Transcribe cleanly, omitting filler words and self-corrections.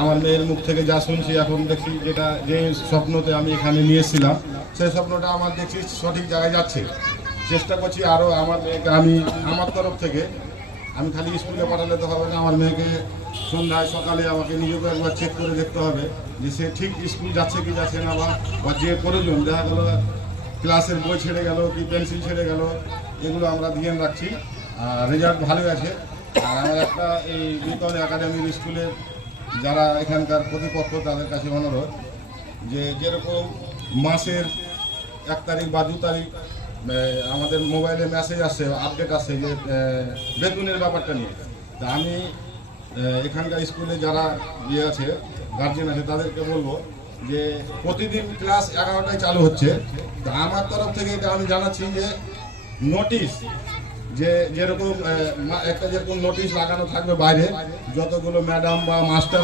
আমার মেয়ের মুখ থেকে যা শুনছি এখন দেখছি যেটা যে স্বপ্নতে আমি এখানে নিয়ে এসেছিলাম সেই স্বপ্নটা আমার দেখছি সঠিক জায়গায় যাচ্ছে। চেষ্টা করছি আরও আমার মেয়েকে আমি আমার তরফ থেকে আমি খালি স্কুলে পাঠালে তো হবে না, আমার মেয়েকে সন্ধ্যায় সকালে আমাকে নিজেকে একবার চেক করে দেখতে হবে যে সে ঠিক স্কুল যাচ্ছে কি যাচ্ছে না, বা যে প্রয়োজন দেখা গেলো ক্লাসের বই ছেড়ে গেল কি পেন্সিল ছেড়ে গেল, এগুলো আমরা ধ্যান রাখছি। আর রেজাল্ট ভালোই আছে। আর আমার একটা এই বিকন একাডেমির স্কুলের যারা এখানকার প্রতিপক্ষ তাদের কাছে অনুরোধ যে যেরকম মাসের 1 তারিখ বা 2 তারিখ আমাদের মোবাইলে মেসেজ আসছে, আপডেট আসছে যে বেতনের ব্যাপারটা নিয়ে, তা আমি এখানকার স্কুলে যারা ইয়ে আছে গার্জেন আছে তাদেরকে বলবো যে প্রতিদিন ক্লাস 11টায় চালু হচ্ছে। তা আমার তরফ থেকে এটা আমি জানাচ্ছি যে নোটিশ যে যেরকম একটা যেরকম নোটিশ লাগানো থাকবে বাইরে, যতগুলো ম্যাডাম বা মাস্টার